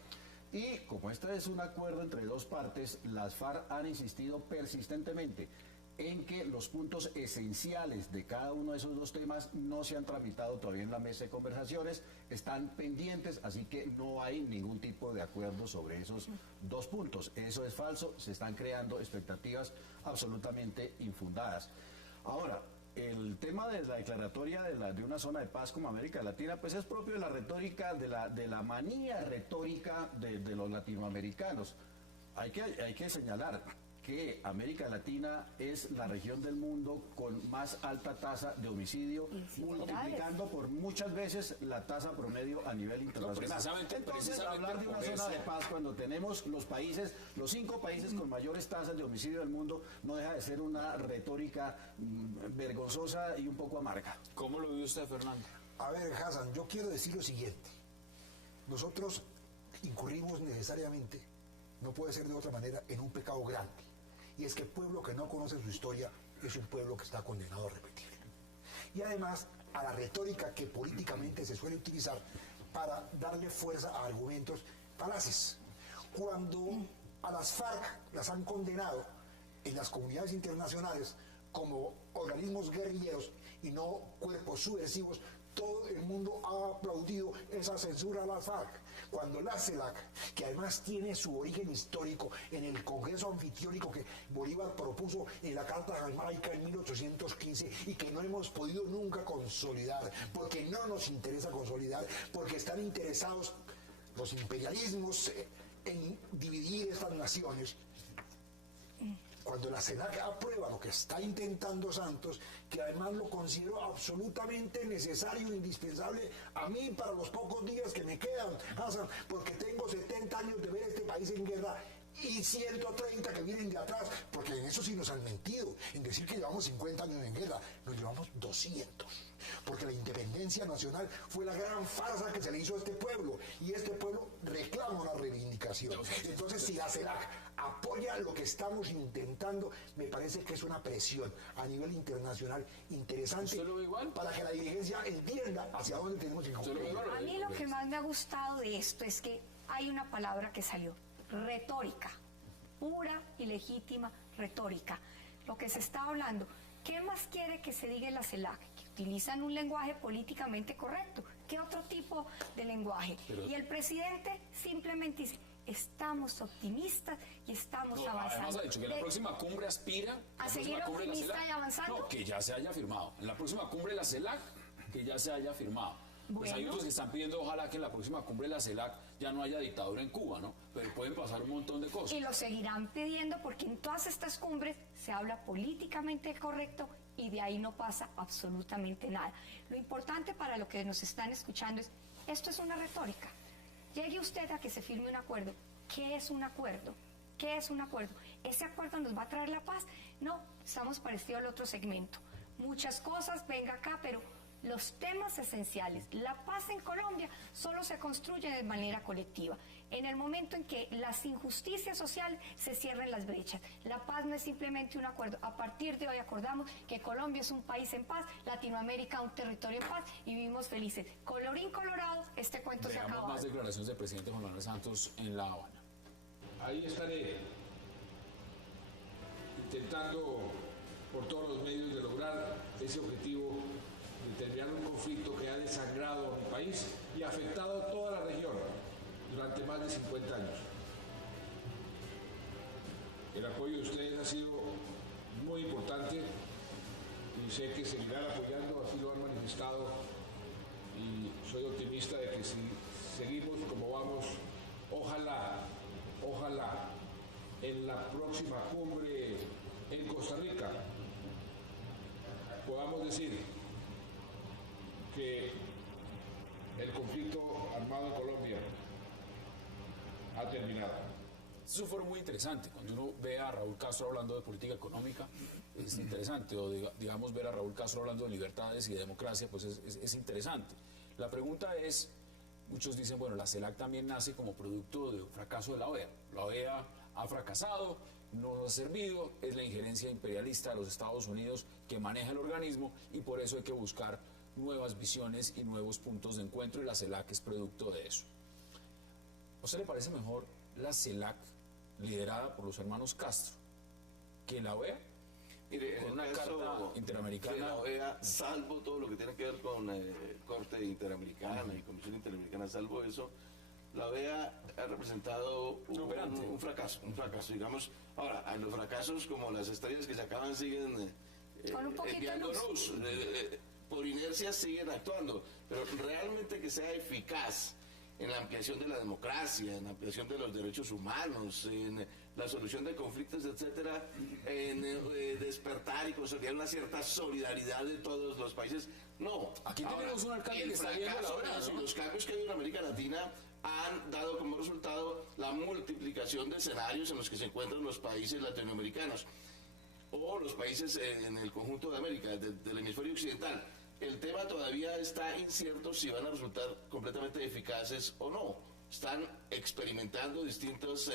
Y como este es un acuerdo entre dos partes, las FARC han insistido persistentemente en que los puntos esenciales de cada uno de esos dos temas no se han tramitado todavía en la mesa de conversaciones, están pendientes, así que no hay ningún tipo de acuerdo sobre esos dos puntos. Eso es falso, se están creando expectativas absolutamente infundadas. Ahora, el tema de la declaratoria de una zona de paz como América Latina, pues es propio de la retórica, de la manía retórica de los latinoamericanos. Hay que señalar que América Latina es la región del mundo con más alta tasa de homicidio, multiplicando por muchas veces la tasa promedio a nivel internacional. Entonces, hablar de una zona de paz cuando tenemos los 5 países con mayores tasas de homicidio del mundo, no deja de ser una retórica vergonzosa y un poco amarga. ¿Cómo lo vive usted, Fernando? A ver, Hassan, yo quiero decir lo siguiente. Nosotros incurrimos necesariamente, no puede ser de otra manera, en un pecado grande. Y es que el pueblo que no conoce su historia es un pueblo que está condenado a repetirla. Y además a la retórica que políticamente se suele utilizar para darle fuerza a argumentos falaces. Cuando a las FARC las han condenado en las comunidades internacionales como organismos guerrilleros y no cuerpos subversivos, todo el mundo ha aplaudido esa censura a las FARC. Cuando la CELAC, que además tiene su origen histórico en el Congreso Anfitriónico que Bolívar propuso en la Carta Jamaica en 1815 y que no hemos podido nunca consolidar, porque no nos interesa consolidar, porque están interesados los imperialismos en dividir estas naciones. Cuando la CELAC aprueba lo que está intentando Santos, que además lo considero absolutamente necesario e indispensable a mí para los pocos días que me quedan, Hassan, porque tengo 70 años de ver este país en guerra y 130 que vienen de atrás, porque en eso sí nos han mentido, en decir que llevamos 50 años en guerra, nos llevamos 200, porque la independencia nacional fue la gran farsa que se le hizo a este pueblo, y este pueblo reclama una reivindicación. Entonces, si la CELAC apoya lo que estamos intentando, me parece que es una presión a nivel internacional interesante para que la dirigencia entienda hacia dónde tenemos que ir. A mí lo que más me ha gustado de esto es que hay una palabra que salió: retórica, pura y legítima retórica. Lo que se está hablando, ¿qué más quiere que se diga en la CELAC? Que utilizan un lenguaje políticamente correcto. ¿Qué otro tipo de lenguaje? Y el presidente simplemente dice, estamos optimistas y estamos avanzando. Además ha dicho que en la próxima cumbre aspira a seguir optimista y avanzando. No, que ya se haya firmado. En la próxima cumbre de la CELAC, que ya se haya firmado. Pues hay otros que están pidiendo, ojalá que en la próxima cumbre de la CELAC ya no haya dictadura en Cuba, ¿no? Pero pueden pasar un montón de cosas. Y lo seguirán pidiendo porque en todas estas cumbres se habla políticamente correcto y de ahí no pasa absolutamente nada. Lo importante para lo que nos están escuchando es, esto es una retórica. Llegue usted a que se firme un acuerdo. ¿Qué es un acuerdo? ¿Qué es un acuerdo? ¿Ese acuerdo nos va a traer la paz? No, estamos parecidos al otro segmento. Muchas cosas, venga acá, pero los temas esenciales, la paz en Colombia solo se construye de manera colectiva. En el momento en que las injusticias sociales se cierren las brechas. La paz no es simplemente un acuerdo. A partir de hoy acordamos que Colombia es un país en paz, Latinoamérica un territorio en paz y vivimos felices. Colorín colorado, este cuento se acaba. Más declaraciones del presidente Juan Manuel Santos en La Habana. Ahí estaré intentando por todos los medios de lograr ese objetivo de terminar un conflicto que ha desangrado a mi país y ha afectado a toda la región durante más de 50 años. El apoyo de ustedes ha sido muy importante y sé que seguirán apoyando, así lo han manifestado, y soy optimista de que si seguimos como vamos, ojalá en la próxima cumbre en Costa Rica podamos decir que el conflicto armado en Colombia ha terminado. Es un foro muy interesante. Cuando uno ve a Raúl Castro hablando de política económica, es interesante. O digamos, ver a Raúl Castro hablando de libertades y de democracia, pues es interesante. La pregunta es, muchos dicen, bueno, la CELAC también nace como producto de un fracaso de la OEA. La OEA ha fracasado, no nos ha servido, es la injerencia imperialista de los Estados Unidos que maneja el organismo y por eso hay que buscar nuevas visiones y nuevos puntos de encuentro y la CELAC es producto de eso. ¿A usted le parece mejor la CELAC liderada por los hermanos Castro que la OEA? Mire, con una carta interamericana. De la OEA, salvo todo lo que tiene que ver con Corte Interamericana y Comisión Interamericana, salvo eso, la OEA ha representado un fracaso, digamos. Ahora, a los fracasos como las estrellas que se acaban siguen enviando luz. Por inercia siguen actuando, pero realmente que sea eficaz en la ampliación de la democracia, en la ampliación de los derechos humanos, en la solución de conflictos, etcétera, en despertar y consolidar una cierta solidaridad de todos los países. No. Aquí tenemos un alcalde que está viendo la hora, ¿no? Los cambios que hay en América Latina han dado como resultado la multiplicación de escenarios en los que se encuentran los países latinoamericanos o los países en el conjunto de América, del hemisferio occidental. El tema todavía está incierto si van a resultar completamente eficaces o no. Están experimentando distintos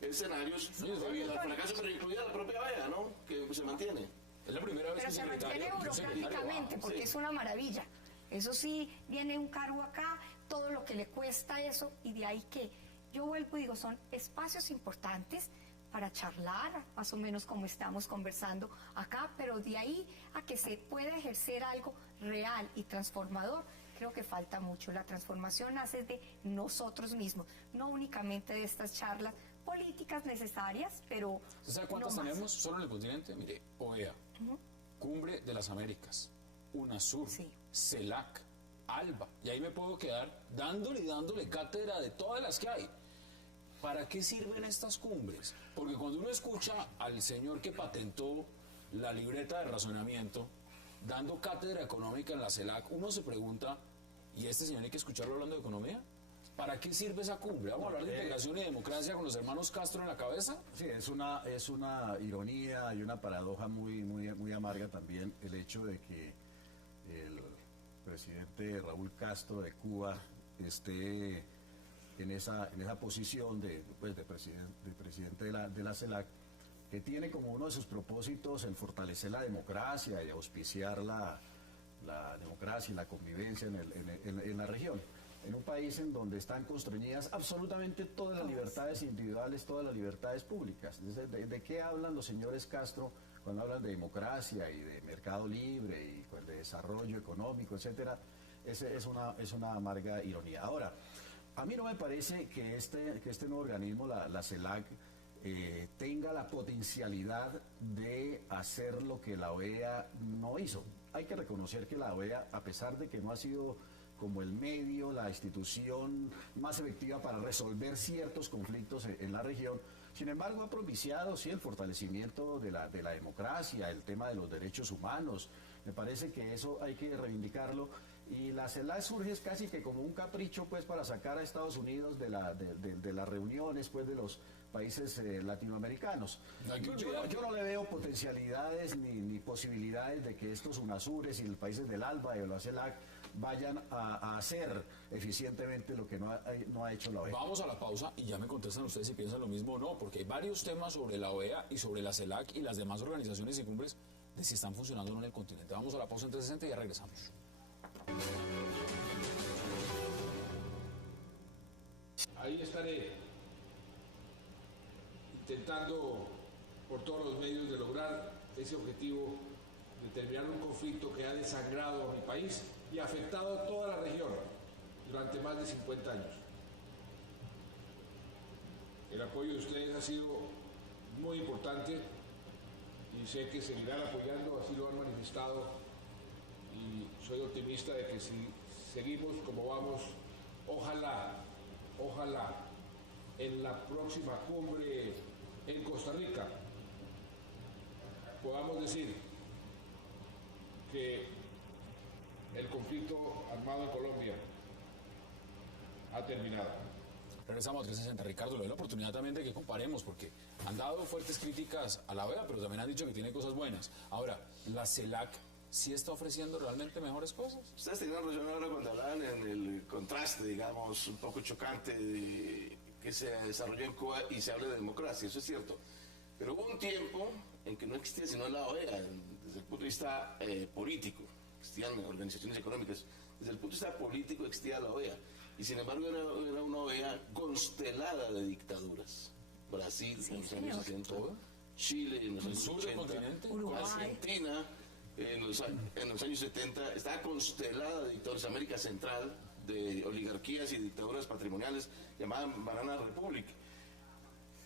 escenarios debido al fracaso, pero incluida la propia OEA, ¿no? Que se mantiene. Es la primera vez pero que se mantiene burocráticamente, porque es una maravilla. Eso sí, viene un cargo acá, todo lo que le cuesta eso, y de ahí que yo vuelvo y digo, son espacios importantes para charlar, más o menos como estamos conversando acá, pero de ahí a que se pueda ejercer algo real y transformador, creo que falta mucho. La transformación nace de nosotros mismos, no únicamente de estas charlas políticas necesarias, pero ¿usted sabe cuántas tenemos solo en el continente? Mire, OEA, Cumbre de las Américas, UNASUR, CELAC, ALBA, y ahí me puedo quedar dándole cátedra de todas las que hay. ¿Para qué sirven estas cumbres? Porque cuando uno escucha al señor que patentó la libreta de razonamiento dando cátedra económica en la CELAC, uno se pregunta, ¿y este señor hay que escucharlo hablando de economía? ¿Para qué sirve esa cumbre? ¿Vamos a hablar de integración y democracia con los hermanos Castro en la cabeza? Sí, es una ironía y una paradoja muy amarga también el hecho de que el presidente Raúl Castro de Cuba esté en esa posición de presidente de la CELAC, que tiene como uno de sus propósitos el fortalecer la democracia y auspiciar la democracia y la convivencia en la región. En un país en donde están constreñidas absolutamente todas las libertades individuales, todas las libertades públicas. ¿De qué hablan los señores Castro cuando hablan de democracia y de mercado libre y de desarrollo económico, etcétera? Es una amarga ironía. Ahora, a mí no me parece que este nuevo organismo, la CELAC, tenga la potencialidad de hacer lo que la OEA no hizo. Hay que reconocer que la OEA, a pesar de que no ha sido como el medio, la institución más efectiva para resolver ciertos conflictos en la región, sin embargo ha propiciado sí el fortalecimiento de la democracia, el tema de los derechos humanos. Me parece que eso hay que reivindicarlo, y la CELAC surge casi que como un capricho pues para sacar a Estados Unidos de las reuniones pues de los países latinoamericanos. Yo no le veo potencialidades ni posibilidades de que estos UNASURES y los países del ALBA y de la CELAC vayan a hacer eficientemente lo que no ha hecho la OEA. Vamos a la pausa y ya me contestan ustedes si piensan lo mismo o no, porque hay varios temas sobre la OEA y sobre la CELAC y las demás organizaciones y cumbres de si están funcionando o no en el continente. Vamos a la pausa en 360 y ya regresamos. Ahí estaré intentando por todos los medios de lograr ese objetivo de terminar un conflicto que ha desangrado a mi país y ha afectado a toda la región durante más de 50 años. El apoyo de ustedes ha sido muy importante y sé que seguirán apoyando, así lo han manifestado, y soy optimista de que si seguimos como vamos, ojalá en la próxima cumbre en Costa Rica podamos decir que el conflicto armado en Colombia ha terminado. Regresamos a 360. Ricardo, le doy la oportunidad también de que comparemos, porque han dado fuertes críticas a la OEA, pero también han dicho que tiene cosas buenas. Ahora, ¿la CELAC sí está ofreciendo realmente mejores cosas? Ustedes tenían razón ahora cuando hablaban en el contraste, digamos, un poco chocante que se desarrolló en Cuba y se habla de democracia, eso es cierto. Pero hubo un tiempo en que no existía sino la OEA, desde el punto de vista político. Existían organizaciones económicas. Desde el punto de vista político existía la OEA. Y sin embargo era una OEA constelada de dictaduras. Brasil en los años 60, Chile en los años 80, Argentina en los años 70, estaba constelada de dictaduras. América Central, de oligarquías y dictaduras patrimoniales, llamaban Banana Republic.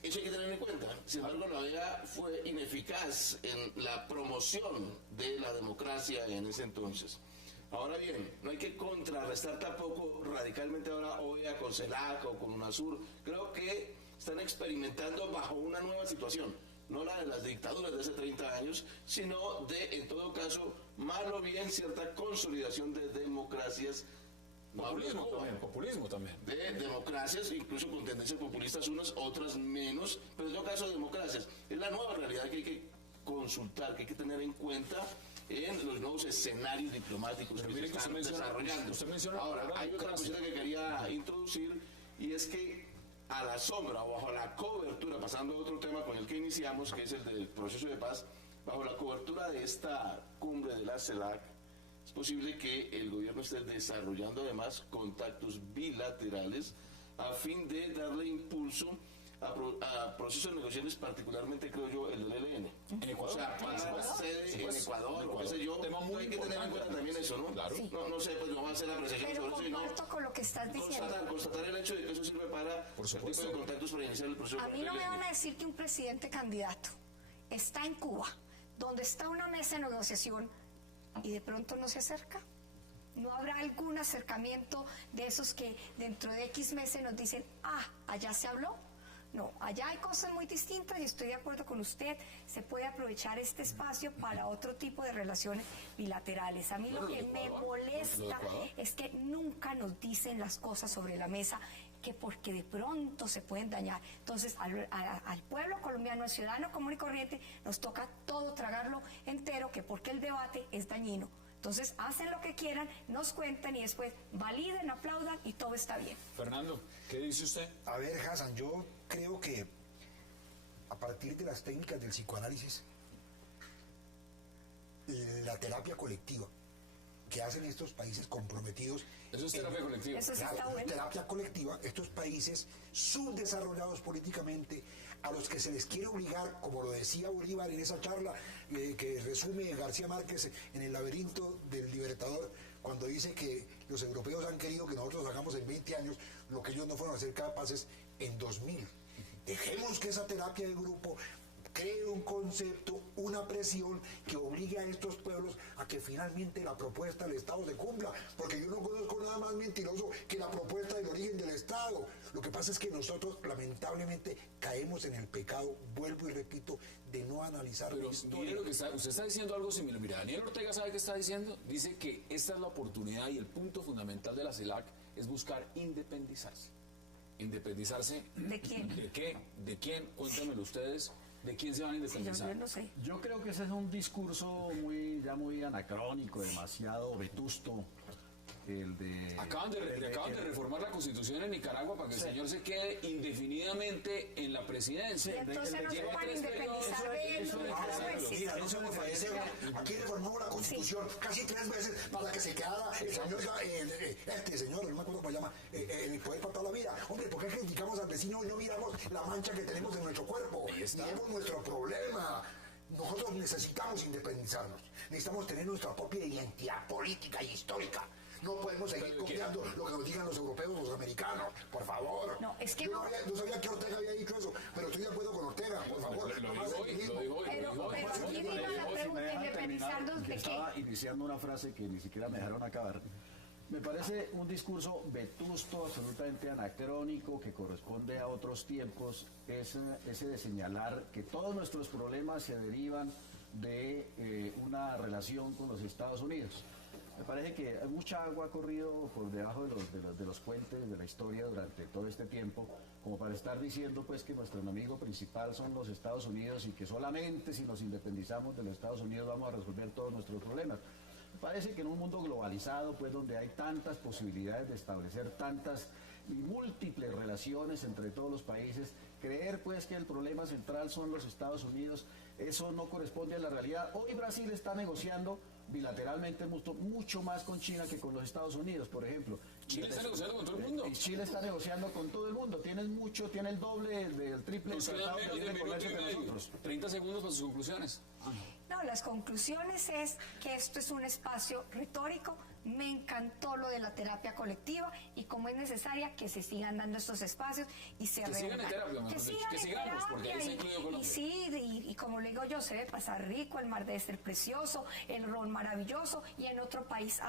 Eso hay que tener en cuenta. Sin embargo, la OEA fue ineficaz en la promoción de la democracia en ese entonces. Ahora bien, no hay que contrarrestar tampoco radicalmente ahora OEA con CELAC o con UNASUR. Creo que están experimentando bajo una nueva situación, no la de las dictaduras de hace 30 años, sino de, en todo caso, mal o bien cierta consolidación de democracias. Populismo también. De democracias, incluso con tendencias populistas unas, otras menos, pero en todo caso democracias. Es la nueva realidad que hay que consultar, que hay que tener en cuenta en los nuevos escenarios diplomáticos que se están desarrollando. Ahora, hay otra cosita que quería introducir, y es que a la sombra o bajo la cobertura, pasando a otro tema con el que iniciamos, que es el del proceso de paz, bajo la cobertura de esta cumbre de la CELAC, es posible que el gobierno esté desarrollando además contactos bilaterales a fin de darle impulso a procesos de negociaciones, particularmente creo yo el del ELN. En Ecuador. O sea, para sede en Ecuador, qué sé yo. Hay que tener en cuenta también eso, ¿no? Claro. Sí. No sé, pues no va a hacer la apreciación Pero sobre eso, comparto con lo que estás diciendo. Constatar el hecho de que eso sirve para el tipo de contactos para iniciar el proceso. A mí no me van a decir que un presidente candidato está en Cuba, donde está una mesa de negociación, y de pronto no se acerca. ¿No habrá algún acercamiento de esos que dentro de X meses nos dicen, allá se habló? No, allá hay cosas muy distintas y estoy de acuerdo con usted, se puede aprovechar este espacio para otro tipo de relaciones bilaterales. A mí lo que me molesta es que nunca nos dicen las cosas sobre la mesa, que porque de pronto se pueden dañar. Entonces al pueblo colombiano, al ciudadano común y corriente, nos toca todo tragarlo entero, que porque el debate es dañino. Entonces hacen lo que quieran, nos cuentan y después validen, aplaudan y todo está bien. Fernando, ¿qué dice usted? A ver, Hassan, yo creo que a partir de las técnicas del psicoanálisis, la terapia colectiva que hacen estos países comprometidos. Eso es terapia colectiva. Eso sí está bueno. Terapia colectiva, estos países subdesarrollados políticamente, a los que se les quiere obligar, como lo decía Bolívar en esa charla que resume García Márquez en El laberinto del Libertador, cuando dice que los europeos han querido que nosotros hagamos en 20 años lo que ellos no fueron a ser capaces en 2000. Dejemos que esa terapia de grupo cree un concepto, una presión que obligue a estos pueblos a que finalmente la propuesta del Estado se cumpla, porque yo no conozco nada más mentiroso que la propuesta del origen del Estado. Lo que pasa es que nosotros lamentablemente caemos en el pecado, vuelvo y repito, de no analizar la historia. Mire lo que usted está diciendo algo similar. Mira, Daniel Ortega, ¿sabe qué está diciendo? Dice que esta es la oportunidad y el punto fundamental de la CELAC es buscar independizarse. ¿Independizarse? ¿De quién? ¿De qué? ¿De quién? Cuéntenmelo ustedes. ¿De quién se van a independizar? Yo no sé. Yo creo que ese es un discurso ya muy anacrónico, demasiado vetusto. Acaban de reformar la Constitución en Nicaragua para que el señor se quede indefinidamente en la presidencia. Y entonces no se pueden independizar de él. Mira, no se me parece. Aquí reformamos la Constitución casi 3 veces para que se quedara el señor, no me acuerdo cómo se llama, el poder para toda la vida. Hombre, ¿por qué criticamos al vecino y no miramos la mancha que tenemos en nuestro cuerpo? Miremos nuestro problema. Nosotros necesitamos independizarnos. Necesitamos tener nuestra propia identidad política y histórica. No podemos seguir copiando lo que nos digan los europeos o los americanos, por favor. No, es que yo no sabía que Ortega había dicho eso, pero estoy de acuerdo con Ortega, por favor. Lo digo hoy. Pero aquí vino la pregunta, independizarnos de qué. Estaba iniciando una frase que ni siquiera me dejaron acabar. Me parece un discurso vetusto, absolutamente anacrónico, que corresponde a otros tiempos, ese de señalar que todos nuestros problemas se derivan de una relación con los Estados Unidos. Me parece que mucha agua ha corrido por debajo de los puentes de la historia durante todo este tiempo, como para estar diciendo pues que nuestro enemigo principal son los Estados Unidos y que solamente si nos independizamos de los Estados Unidos vamos a resolver todos nuestros problemas. Me parece que en un mundo globalizado, pues donde hay tantas posibilidades de establecer tantas y múltiples relaciones entre todos los países, creer pues que el problema central son los Estados Unidos, eso no corresponde a la realidad. Hoy Brasil está negociando bilateralmente mucho más con China que con los Estados Unidos, por ejemplo. Chile está negociando con todo el mundo. Y Chile está negociando con todo el mundo. Tiene el doble, el triple de tratado que tiene comercio que nosotros. 30 segundos para sus conclusiones. No, las conclusiones es que esto es un espacio retórico. Me encantó lo de la terapia colectiva y como es necesaria que se sigan dando estos espacios y se sigan en terapia, que sigamos, porque ahí se incluye Colombia. Y sí, y como le digo yo, se debe pasar rico, el mar debe ser precioso, el ron maravilloso y en otro país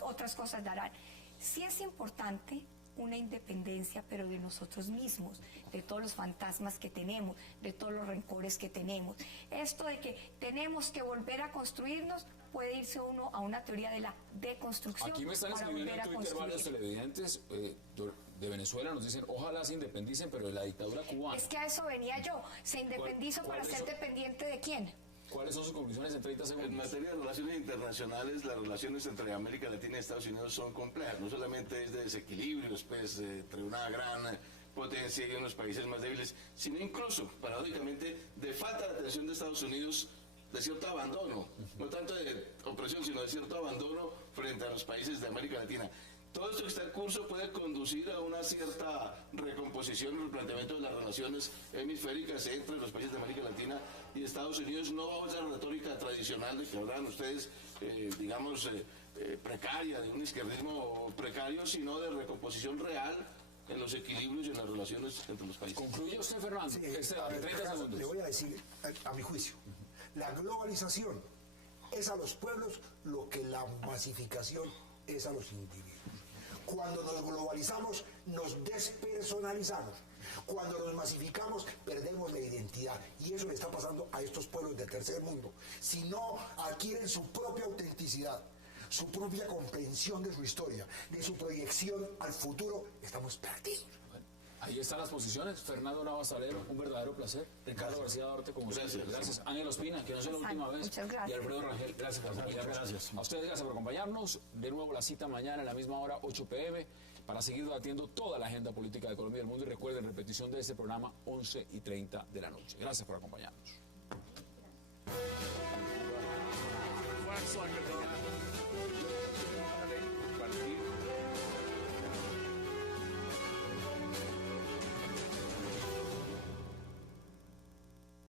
otras cosas darán. Sí es importante una independencia, pero de nosotros mismos, de todos los fantasmas que tenemos, de todos los rencores que tenemos. Esto de que tenemos que volver a construirnos, puede irse uno a una teoría de la deconstrucción. Aquí me están escribiendo en Twitter varios televidentes de Venezuela, nos dicen, ojalá se independicen, pero de la dictadura cubana. Es que a eso venía yo. ¿Se independizo para ser dependiente de quién? ¿Cuáles son sus conclusiones en 30 segundos? En materia de relaciones internacionales, las relaciones entre América Latina y Estados Unidos son complejas. No solamente es de desequilibrios, pues, entre una gran potencia y unos países más débiles, sino incluso, paradójicamente, de falta de atención de Estados Unidos, de cierto abandono, no tanto de opresión, sino de cierto abandono frente a los países de América Latina. Todo esto que está en curso puede conducir a una cierta recomposición y replanteamiento de las relaciones hemisféricas entre los países de América Latina y Estados Unidos, no bajo esa retórica tradicional de que hablan ustedes, precaria, de un izquierdismo precario, sino de recomposición real en los equilibrios y en las relaciones entre los países. ¿Concluye usted, Fernando? Sí, 30 segundos. Le voy a decir, a mi juicio, la globalización es a los pueblos lo que la masificación es a los individuos. Cuando nos globalizamos, nos despersonalizamos. Cuando nos masificamos, perdemos la identidad. Y eso le está pasando a estos pueblos del tercer mundo. Si no adquieren su propia autenticidad, su propia comprensión de su historia, de su proyección al futuro, estamos perdidos. Ahí están las posiciones. Fernando Navas Salero, un verdadero placer. Ricardo García Duarte, como siempre. Gracias. Ángel Ospina, que no sea la última vez. Muchas gracias. Y Alfredo Rangel, gracias por acompañarnos. Gracias. A ustedes, gracias por acompañarnos. De nuevo la cita mañana a la misma hora, 8 p.m., para seguir debatiendo toda la agenda política de Colombia y del mundo. Y recuerden, repetición de este programa, 11:30 de la noche. Gracias por acompañarnos.